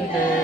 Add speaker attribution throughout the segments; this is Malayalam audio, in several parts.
Speaker 1: Yeah.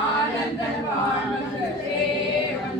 Speaker 1: ആനന്ദ വാണ ദേവൻ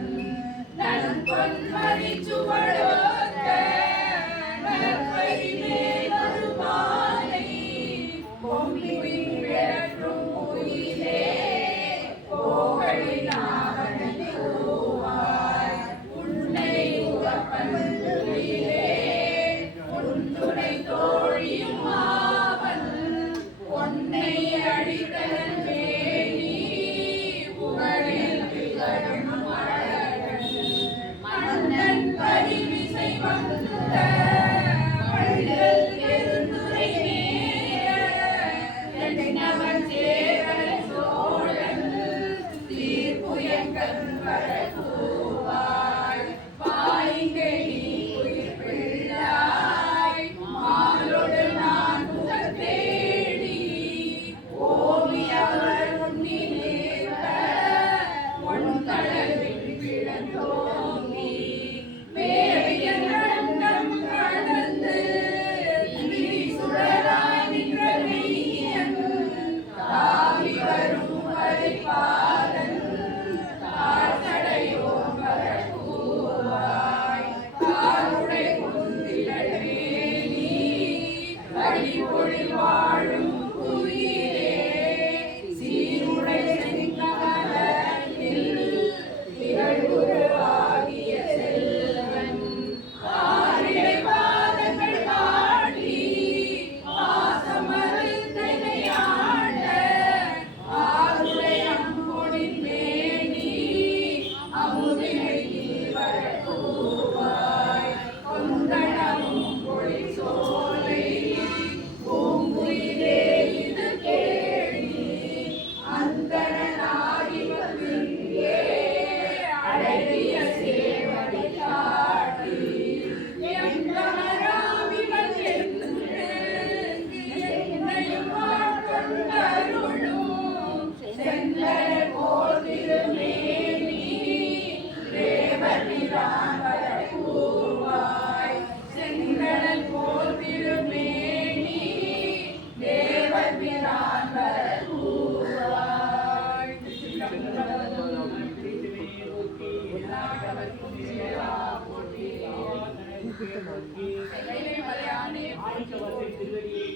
Speaker 1: திருவடியை